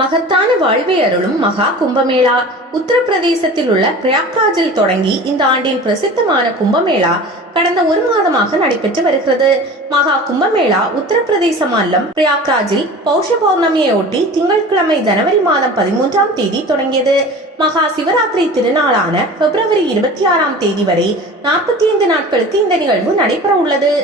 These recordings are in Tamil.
மகத்தான வாழ்வை அருளும் மகா கும்பமேளா. உத்தரப்பிரதேசத்தில் உள்ள பிரயாக்ராஜில் தொடங்கி இந்த ஆண்டின் பிரசித்தமான கும்பமேளா கடந்த ஒரு மாதமாக நடைபெற்று வருகிறது. மகா கும்பமேளா உத்தரப்பிரதேச மாநிலம் பிரயாக்ராஜில் பௌஷ பௌர்ணமியையொட்டி திங்கட்கிழமை ஜனவரி மாதம் 13ஆம் தேதி தொடங்கியது. மகா சிவராத்திரி திருநாளான பிப்ரவரி 26ஆம் தேதி வரை 45 நாட்களுக்கு இந்த நிகழ்வு நடைபெற உள்ளது.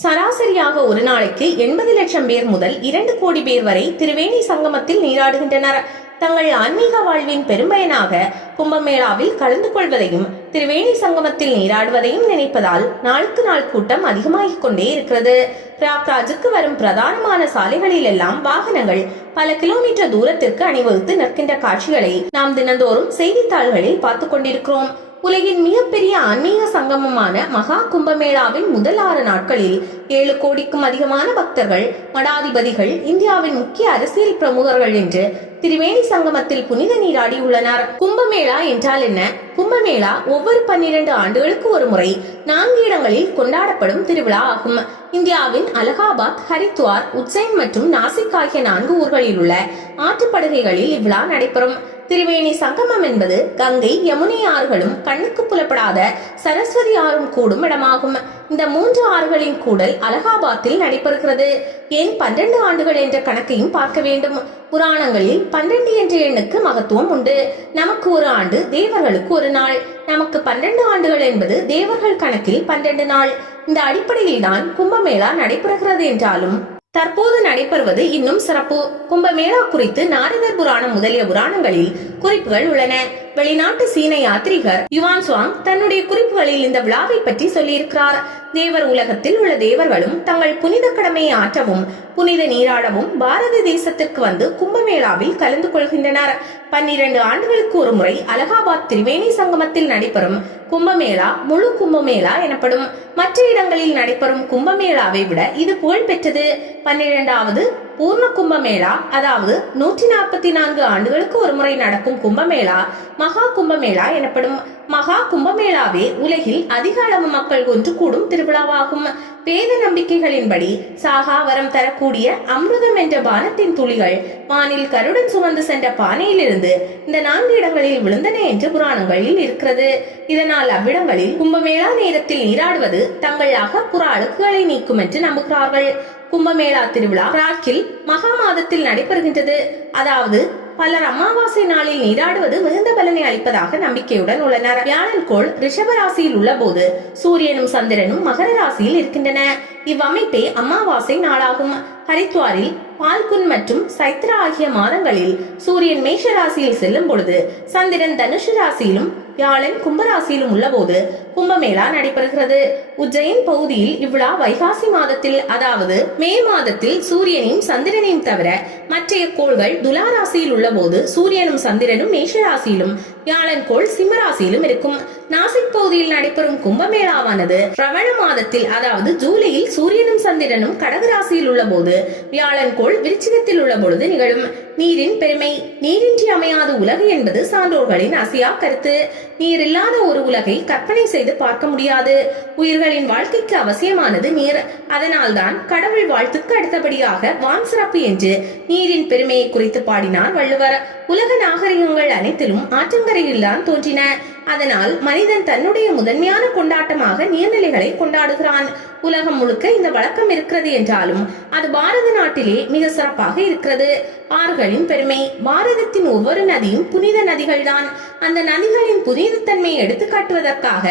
சராசரியாக ஒரு நாளைக்கு 80 லட்சம் பேர் முதல் 2 கோடி பேர் வரை திருவேணி சங்கமத்தில் நீராடுகின்றனர். தங்கள் ஆன்மீக வாழ்வின் பெரும்பயனாக கும்பமேளாவில் கலந்து கொள்வதையும் திருவேணி சங்கமத்தில் நீராடுவதையும் நினைப்பதால் நாளுக்கு நாள் கூட்டம் அதிகமாகிக் கொண்டே இருக்கிறது. பிரயாக்ராஜுக்கு வரும் பிரதானமான சாலைகளில் எல்லாம் வாகனங்கள் பல கிலோமீட்டர் தூரத்திற்கு அணிவகுத்து நிற்கின்ற காட்சிகளை நாம் தினந்தோறும் செய்தித்தாள்களில் பார்த்து கொண்டிருக்கிறோம். உலகின் மிகப்பெரிய ஆன்மீக சங்கமமான மகா கும்பமேளாவின் முதல் 6 நாட்களில் 7 கோடிக்கும் அதிகமான பக்தர்கள், மடாதிபதிகள், இந்தியாவின் முக்கிய அரசியல் பிரமுகர்கள் என்று திரிவேணி சங்கமத்தில் புனித நீராடி உள்ளனர். கும்பமேளா என்றால் என்ன? கும்பமேளா ஒவ்வொரு 12 ஆண்டுகளுக்கு ஒரு முறை 4 இடங்களில் கொண்டாடப்படும் திருவிழா ஆகும். இந்தியாவின் அலகாபாத், ஹரித்வார், உஜ்ஜைன் மற்றும் நாசிக் ஆகிய 4 ஊர்களில் உள்ள ஆற்றுப்படுகைகளில் இவ்விழா நடைபெறும். திரிவேணி சங்கமம் என்பது கங்கை, யமுனை ஆறுகளும் கண்ணுக்கு புலப்படாத சரஸ்வதி ஆறும் கூடும் இடமாகும். இந்த 3 ஆறுகளின் கூடல் அலகாபாத்தில் நடைபெறுகிறது. ஏன் 12 ஆண்டுகள் என்ற கணக்கையும் பார்க்க வேண்டும். புராணங்களில் 12 என்ற எண்ணுக்கு மகத்துவம் உண்டு. நமக்கு ஒரு ஆண்டு, தேவர்களுக்கு ஒரு நாள். நமக்கு 12 ஆண்டுகள் என்பது தேவர்கள் கணக்கில் 12 நாள். இந்த அடிப்படையில் தான் கும்பமேளா நடைபெறுகிறது என்றாலும் தற்போது நடைபெறுவது இன்னும் சிறப்பு. கும்பமேளா குறித்து நாரதர் புராணம் முதலிய புராணங்களில் குறிப்புகள் உள்ளன. வெளிநாட்டு சீன யாத்ரீகர் யுவான் சுவாங் தன்னுடைய குறிப்புகளில் இந்த விழாவை பற்றி சொல்லியிருக்கிறார். தேவர் உலகத்தில் உள்ள தேவர்களும் தங்கள் புனித கடமையை ஆற்றவும் புனித நீராடவும் பாரத தேசத்திற்கு வந்து கும்பமேளாவில் கலந்து கொள்கின்றனர். 12 ஆண்டுகளுக்கு ஒரு முறை அலகாபாத் திரிவேணி சங்கமத்தில் நடைபெறும் கும்பமேளா முழு கும்பமேளா எனப்படும். மற்ற இடங்களில் நடைபெறும் கும்பமேளாவை விட இது புகழ் பெற்றது. 12வது பூர்ண கும்பமேளா, அதாவது 144 ஆண்டுகளுக்கு ஒரு முறை நடக்கும் கும்பமேளா மகா கும்பமேளா எனப்படும். மகா கும்பமேளாவே உலகில் அதிக அளவு மக்கள் ஒன்று கூடும் திருவிழாவாகும். வேத நம்பிக்கைகளின்படி சாகா வரம் தரக்கூடிய அமிர்தம் என்ற பானத்தின் துளிகள் வானில் கருடன் சுமந்து சென்ற பானையிலிருந்து இந்த 4 இடங்களில் விழுந்தன என்று புராணங்களில் இருக்கிறது. இதனால் அவ்விடங்களில் கும்பமேளா நேரத்தில் நீராடுவது தங்கள் அகப்புற அழுக்குகளை நீக்கும் என்று நம்புகிறார்கள். கும்பமேளா திருவிழா ராக்கில் மகா மாதத்தில் நடைபெறுகின்றது. அதாவது பலர் அமாவாசை நாளில் நீராடுவது மிகுந்த பலனை அளிப்பதாக நம்பிக்கையுடன் உள்ளனர். வியாழன் கோள் ரிஷப ராசியில் உள்ள போது சூரியனும் சந்திரனும் மகர ராசியில் இருக்கின்றன. இவ்வமைப்பே அமாவாசை நாளாகும். ஹரித்வாரில் பால்குன் மற்றும் சைத்ரா ஆகிய மாதங்களில் சூரியன் மேஷ ராசியில் செல்லும் பொழுது சந்திரன் தனுஷு ராசியிலும் வியாழன் கும்பராசியிலும் உள்ள போது கும்பமேளா நடைபெறுகிறது. உஜ்ஜைன் பகுதியில் இவ்விழா வைகாசி மாதத்தில், அதாவது மே மாதத்தில் சூரியனையும் சந்திரனையும் தவிர மற்றைய கோள்கள் துலா ராசியில் உள்ள போது சூரியனும் சந்திரனும் மேஷ ராசியிலும் வியாழன் கோள் சிம்ம ராசியிலும் இருக்கும். நாசிக் பகுதியில் நடைபெறும் கும்பமேளாவானது ரவண மாதத்தில், அதாவது ஜூலையில் சூரியனும் சந்திரனும் கடக ராசியில் உள்ள போது வியாழன் கோள் விருச்சிகத்தில் உள்ள பொழுது நிகழும். நீரின் பெருமை. நீரின்றி அமையாத உலகு என்பது சான்றோர்களின் அசையா கருத்து. நீர் இல்லாத ஒரு உலகை கற்பனை செய்து பார்க்க முடியாது. உயிர்களின் வாழ்க்கைக்கு அவசியமானது நீர். அதனால்தான் கடவுள் வாழ்த்துக்கு அடுத்தபடியாக வான் சிறப்பு என்று நீரின் பெருமையை குறித்து பாடினார் வள்ளுவர். உலக நாகரிகங்கள் அனைத்திலும் ஆற்றங்கரையில் தான் தோன்றின. அதனால் மனிதன் தன்னுடைய முதன்மையான கொண்டாட்டமாக நீர்நிலைகளை கொண்டாடுகிறான். உலகம் முழுக்க இந்த வழக்கம் இருக்கிறது என்றாலும் அது பாரத நாட்டிலே மிக சிறப்பாக இருக்கிறது. ஆறுகளின் பெருமை. பாரதத்தின் ஒவ்வொரு நதியும் புனித நதிகள் தான். அந்த நதிகளின் புனிதத்தன்மையை எடுத்துக்காட்டுவதற்காக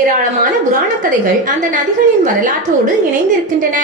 ஏராளமான புராண கதைகள் அந்த நதிகளின் வரலாற்றோடு இணைந்திருக்கின்றன.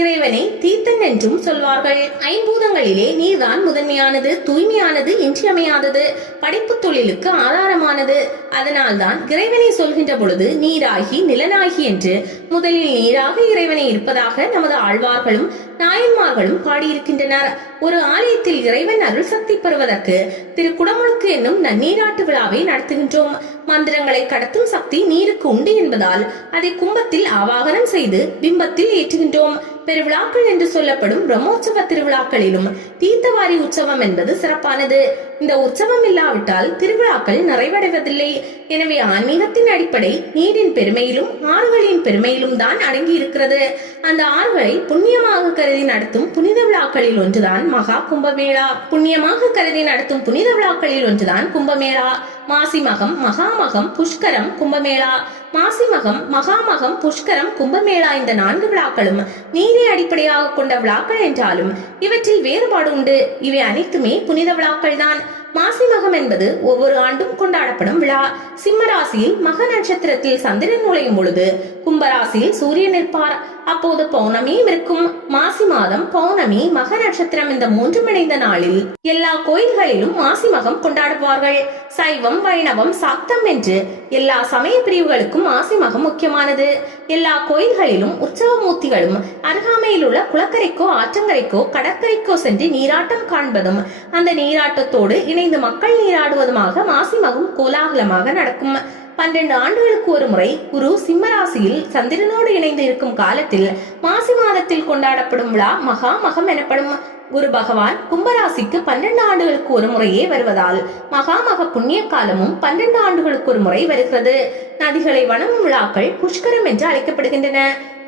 இறைவனை தீர்த்தன் என்றும் சொல்வார்கள். ஐம்பூதங்களிலே நீர்தான் முதன்மையானது, தூய்மையானது, இன்றியமையாதது, படைப்பு தொழிலுக்கு ஆதாரமானது. அதனால்தான் இறைவனை சொல்கின்ற பொழுது நீராகி நிலனாகி என்று முதலில் நீராக இறைவனை இருப்பதாக நமது ஆழ்வார்களும் நாயன்மார்களும் பாடியிருக்கின்றனர். ஒரு ஆலயத்தில் இறைவன் அருள் சக்தி பெறுவதற்கு திருக்குடமுழுக்கு என்னும் நன்னீராட்டு விழாவை நடத்துகின்றோம். மந்திரங்களை கடத்தும் சக்தி நீருக்கு உண்டு என்பதால் அதை கும்பத்தில் ஆவாகனம் செய்து பிம்பத்தில் ஏற்றுகின்றோம். பெருவிழாக்கள் என்று சொல்லப்படும் பிரம்மோற்சவ திருவிழாக்களிலும் தீர்த்தவாரி உற்சவம் என்பது சிறப்பானது. இந்த உற்சவம் இல்லாவிட்டால் திருவிழாக்கள் நிறைவடைவதில்லை. எனவே ஆன்மீகத்தின் அடிப்படை நீரின் பெருமையிலும் ஆறுகளின் பெருமையிலும் தான் அடங்கி இருக்கிறது. அந்த ஆறுகளை புண்ணியமாக கருதி நடத்தும் புனித விழாக்களில் ஒன்றுதான் மகா கும்பமேளா. புண்ணியமாக கருதி நடத்தும் புனித விழாக்களில் ஒன்றுதான் கும்பமேளா. மாசிமகம், மகாமகம், புஷ்கரம், கும்பமேளா. மாசிமகம், மகாமகம், புஷ்கரம், கும்பமேளா இந்த 4 விழாக்களும் நீரை அடிப்படையாக கொண்ட விழாக்கள் என்றாலும் இவற்றில் வேறுபாடு உண்டு. இவை அனைத்துமே புனித விழாக்கள் தான். மாசிமகம் என்பது ஒவ்வொரு ஆண்டும் கொண்டாடப்படும் விழா. சிம்ம ராசியில் மக நட்சத்திரத்தில் சந்திரன் நுழையும் பொழுது கும்பராசியில் சூரியன் நிற்பார். அப்போது பௌர்ணமியும் இருக்கும். மாசி மாதம், பௌர்ணமி, மக நட்சத்திரம் இந்த 3 இணைந்த நாளில் எல்லா கோயில்களிலும் மாசி மகம் கொண்டாடுவார்கள். சைவம், வைணவம், சாக்தம் என்று எல்லா சமய பிரிவுகளுக்கும் மாசி மகம் முக்கியமானது. எல்லா கோயில்களிலும் உற்சவ மூர்த்திகளும் அருகாமையில் உள்ள குளக்கரைக்கோ ஆற்றங்கரைக்கோ கடற்கரைக்கோ சென்று நீராட்டம் காண்பதும் அந்த நீராட்டத்தோடு இணைந்து மக்கள் நீராடுவதுமாக மாசி மகம் கோலாகலமாக நடக்கும். 12 ஆண்டுகளுக்கு ஒரு முறை குரு சிம்மராசியில் சந்திரனோடு இணைந்து இருக்கும் காலத்தில் மாசி மாதத்தில் கொண்டாடப்படும் விழா மகா மகம் எனப்படும். குரு பகவான் கும்பராசிக்கு 12 ஆண்டுகளுக்கு ஒரு முறையே வருவதால் மகாமக புண்ணிய காலமும் 12 ஆண்டுகளுக்கு ஒரு முறை வருகிறது. நதிகளை வணங்கும் விழாக்கள் புஷ்கரம் என்று அழைக்கப்படுகின்றன.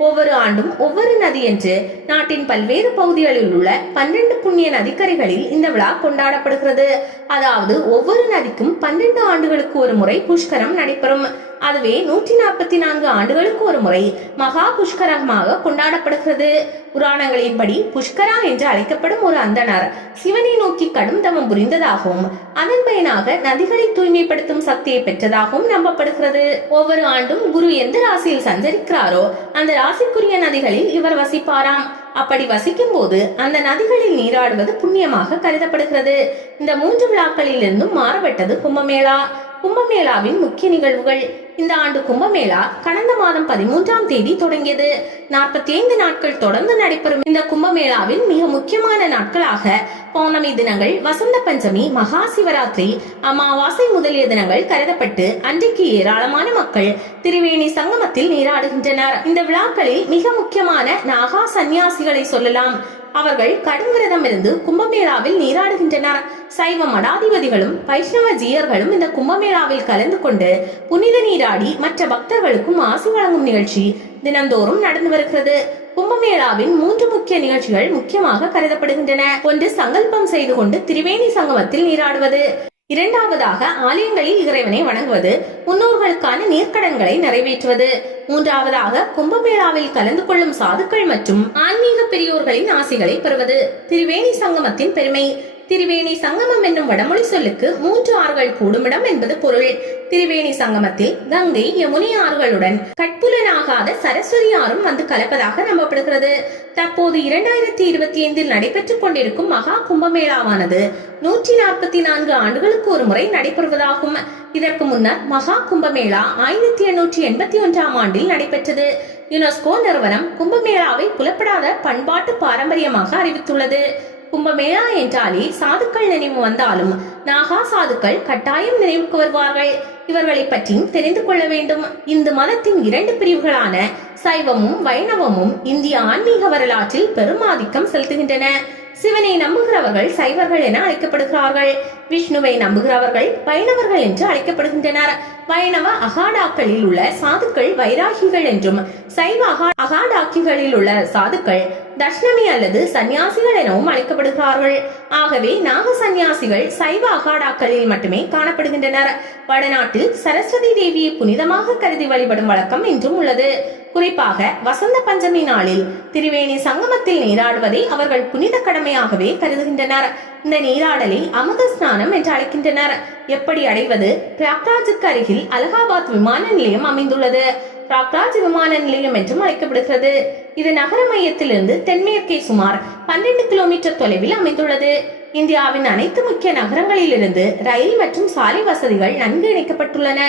ஒவ்வொரு ஆண்டும் ஒவ்வொரு நதி என்று நாட்டின் பல்வேறு பகுதிகளில் உள்ள 12 புண்ணிய நதிக்கரைகளில் இந்த விழா கொண்டாடப்படுகிறது. அதாவது ஒவ்வொரு நதிக்கும் 12 ஆண்டுகளுக்கு ஒரு முறை புஷ்கரம் நடைபெறும். அதுவே 144 ஆண்டுகளுக்கு ஒரு முறை மகா புஷ்கரமாக கொண்டாடப்படுகிறது. புராணங்களின்படி புஷ்கரா என்று அழைக்கப்படும் ஒரு அந்தணர் சிவனை நோக்கி கடும் தவம் புரிந்ததாகவும் அதன் பயனாக நதிகளை தூய்மைப்படுத்தும் சக்தியை பெற்றதாகவும் நம்பப்படுகிறது. ஒவ்வொரு ஆண்டும் குரு எந்த ராசியில் சஞ்சரிக்கிறாரோ அந்த ராசிக்குரிய நதிகளில் இவர் வசிப்பாராம். அப்படி வசிக்கும் போது அந்த நதிகளில் நீராடுவது புண்ணியமாக கருதப்படுகிறது. இந்த 3 விழாக்களில் இருந்தும் மாறுபட்டது கும்பமேளா. கும்பமேளாவின் முக்கிய நிகழ்வுகள். இந்த ஆண்டு கும்பமேளா கடந்த மாதம் 13ஆம் தேதி தொடங்கியது. 45 நாட்கள் தொடர்ந்து நடைபெறும் இந்த கும்பமேளாவின் மிக முக்கியமான நாட்களாக பௌர்ணமி தினங்கள், வசந்த பஞ்சமி, மகா சிவராத்திரி, அமாவாசை முதலிய தினங்கள் கருதப்பட்டு அன்றைக்கு ஏராளமான மக்கள் திரிவேணி சங்கமத்தில் நீராடுகின்றனர். இந்த விழாக்களில் மிக முக்கியமான நாகா சந்நியாசிகளை சொல்லலாம். அவர்கள் கடும் விரதம் இருந்து கும்பமேளாவில் நீராடுகின்றனர். சைவ மடாதிபதிகளும் வைஷ்ணவ ஜீயர்களும் இந்த கும்பமேளாவில் கலந்து கொண்டு புனித நீராடி மற்ற பக்தர்களுக்கும் ஆசி வழங்கும் நிகழ்ச்சி தினந்தோறும் நடந்து வருகிறது. கும்பமேளாவின் 3 முக்கிய நிகழ்ச்சிகள் முக்கியமாக கருதப்படுகின்றன. ஒன்று, சங்கல்பம் செய்து கொண்டு திரிவேணி சங்கமத்தில் நீராடுவது. இரண்டாவதாக ஆலயங்களில் இறைவனை வணங்குவது, முன்னோர்களுக்கான நீர்க்கடன்களை நிறைவேற்றுவது. மூன்றாவதாக கும்பமேளாவில் கலந்து கொள்ளும் சாதுக்கள் மற்றும் ஆன்மீக பெரியோர்களின் ஆசிகளை பெறுவது. திரிவேணி சங்கமத்தின் பெருமை. திரிவேணி சங்கமம் என்னும் வடமொழி சொல்லுக்கு 3 ஆறுகள் கூடுமிடம் என்பது பொருள். திரிவேணி சங்கமத்தில் கங்கை, யமுனை ஆறுகளுடன் கட்புலனாகாத சரஸ்வதி ஆறும் வந்து கலப்பதாக நம்பப்படுகிறது. தற்போது 2025 நடைபெற்றுக் கொண்டிருக்கும் மகா கும்பமேளாவானது 144 ஆண்டுகளுக்கு ஒரு முறை நடைபெறுவதாகும். இதற்கு முன்னர் மகா கும்பமேளா 1881ஆம் ஆண்டில் நடைபெற்றது. யுனெஸ்கோ நிறுவனம் கும்பமேளாவை புலப்படாத பண்பாட்டு பாரம்பரியமாக அறிவித்துள்ளது. கும்பமேளா என்றாலே சாதுக்கள் நினைவு வந்தாலும் நாகா சாதுக்கள் கட்டாயம் நினைவுக்கு வருவார்கள். இவர்களை பற்றியும் தெரிந்து கொள்ள வேண்டும். இந்து மதத்தின் 2 பிரிவுகளான சைவமும் வைணவமும் இந்திய ஆன்மீக வரலாற்றில் பெருமாதிக்கம் செலுத்துகின்றன. சிவனை நம்புகிறவர்கள் சைவர்கள் என அழைக்கப்படுகிறார்கள். விஷ்ணுவை நம்புகிறவர்கள் வைணவர்கள் என்று அழைக்கப்படுகின்றனர். வைணவ அகாடாக்களில் உள்ள சாதுக்கள் வைராகிகள் என்றும், சைவ அகாடாக்கிகளில் உள்ள சாதுக்கள் தஷ்ணமி அல்லது சந்நியாசிகள் எனவும் அழைக்கப்படுகிறார்கள். ஆகவே நாக சந்நியாசிகள் சைவ அகாடாக்களில் மட்டுமே காணப்படுகின்றனர். வடநாட்டில் சரஸ்வதி தேவியை புனிதமாக கருதி வழிபடும் வழக்கம் இன்றும் உள்ளது. குறிப்பாக வசந்த பஞ்சமி நாளில் திரிவேணி சங்கமத்தில் நீராடுவதை அவர்கள் புனித கடமையாகவே கருதுகின்றனர். இந்த நீராடலை அமுத ஸ்நானம் என்று அழைக்கின்றனர். எப்படி அடைவது? பிரயாக்ராஜுக்கு அருகில் அலகாபாத் விமான நிலையம் அமைந்துள்ளது. பிரயாக்ராஜ் விமான நிலையம் என்றும் அழைக்கப்படுகிறது. இது நகர மையத்திலிருந்து தென்மேற்கே சுமார் 12 கிலோமீட்டர் தொலைவில் அமைந்துள்ளது. இந்தியாவின் அனைத்து முக்கிய நகரங்களிலிருந்து ரயில் மற்றும் சாலை வசதிகள் நன்கு இணைக்கப்பட்டுள்ளன.